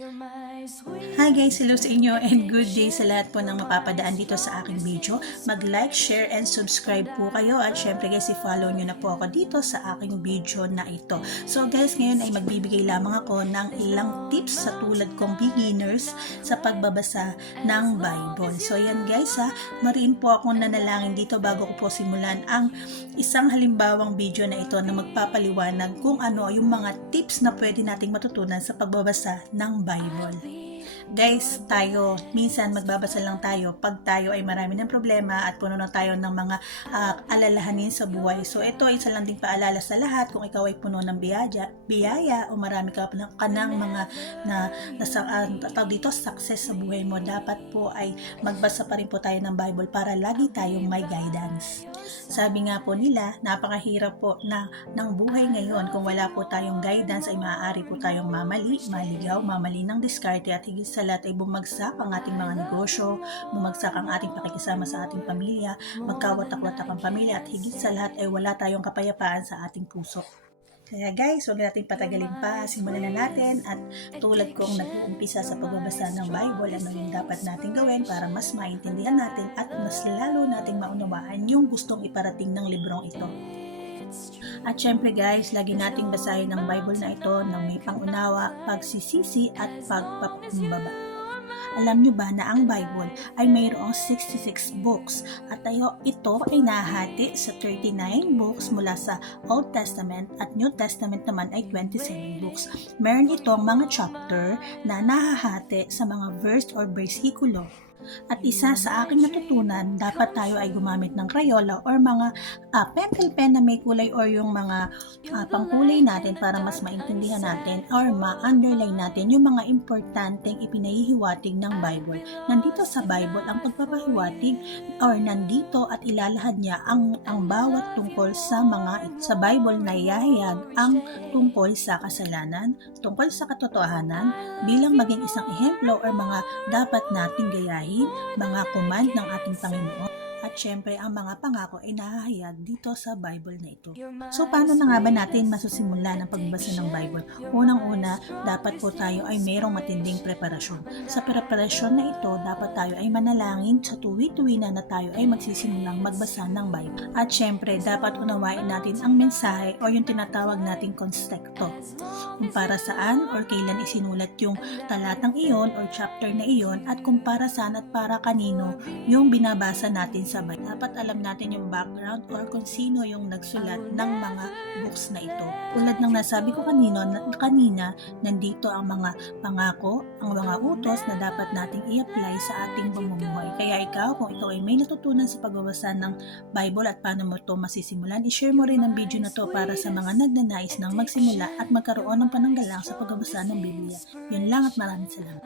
Hi guys, hello sa inyo and good day sa lahat po ng mapapadaan dito sa aking video. Mag-like, share, and subscribe po kayo at syempre guys, i-follow nyo na po ako dito sa aking video na ito. So guys, ngayon ay magbibigay lamang ako ng ilang tips sa tulad kong beginners sa pagbabasa ng Bible. So yan guys mariin po akong nanalangin dito bago ko po simulan ang isang halimbawang video na ito na magpapaliwanag kung ano yung mga tips na pwede nating matutunan sa pagbabasa ng Bible. Guys, tayo, minsan magbabasa lang tayo pag tayo ay marami ng problema at puno na tayo ng mga alalahanin sa buhay. So ito ay isa lang ding paalala sa lahat kung ikaw ay puno ng biyaya o marami ka ng mga success sa buhay mo, dapat po ay magbasa pa rin po tayo ng Bible para lagi tayong may guidance. Sabi nga po nila, napakahirap po ng buhay ngayon. Kung wala po tayong guidance ay maaari po tayong maligaw, mamali ng diskarte at higit sa lahat ay bumagsak ang ating mga negosyo, bumagsak ang ating pakikisama sa ating pamilya, magkawatak-watak ang pamilya at higit sa lahat ay wala tayong kapayapaan sa ating puso. Kaya guys, huwag natin patagalin pa, simulan na natin at tulad kong nag-uumpisa sa pagbabasa ng Bible, ano yung dapat natin gawin para mas maintindihan natin at mas lalo nating maunawaan yung gustong iparating ng librong ito. At syempre guys, lagi nating basahin ang Bible na ito ng may pangunawa, pagsisisi at pagpapakumbaba. Alam nyo ba na ang Bible ay mayroong 66 books at ito ay nahati sa 39 books mula sa Old Testament at New Testament naman ay 27 books. Meron itong mga chapter na nahahati sa mga verse or versikulo. At isa sa aking natutunan, dapat tayo ay gumamit ng Crayola or mga pencil pen na may kulay or yung mga pangkulay natin para mas maintindihan natin or ma-underline natin yung mga importanteng ipinahihiwatig ng Bible. Nandito sa Bible ang pagpapahiwatig or nandito at ilalahad niya ang bawat tungkol sa Bible na ihahayag ang tungkol sa kasalanan, tungkol sa katotohanan bilang maging isang ehemplo or mga dapat nating gayahin, mga command ng ating Panginoon. At syempre, ang mga pangako ay nahahayag dito sa Bible na ito. So, paano na nga ba natin masusimulan ang pagbasa ng Bible? Unang-una, dapat po tayo ay mayroong matinding preparasyon. Sa preparasyon na ito, dapat tayo ay manalangin sa tuwi-tuwi na tayo ay magsisimulang magbasa ng Bible. At syempre, dapat unawain natin ang mensahe o yung tinatawag nating konteksto. Kung para saan or kailan isinulat yung talatang iyon or chapter na iyon at kung para saan at para kanino yung binabasa natin sa Bible. Dapat alam natin yung background or kung sino yung nagsulat ng mga books na ito. Tulad ng nasabi ko kanina, nandito ang mga pangako, ang mga utos na dapat nating i-apply sa ating pamumuhay. Kaya ikaw, kung ikaw ay may natutunan sa pagbabasa ng Bible at paano mo ito masisimulan, i-share mo rin ang video na to para sa mga nagnanais ng magsimula at magkaroon ng pananggalang sa pagbabasa ng Biblia. Yun lang at maraming salamat.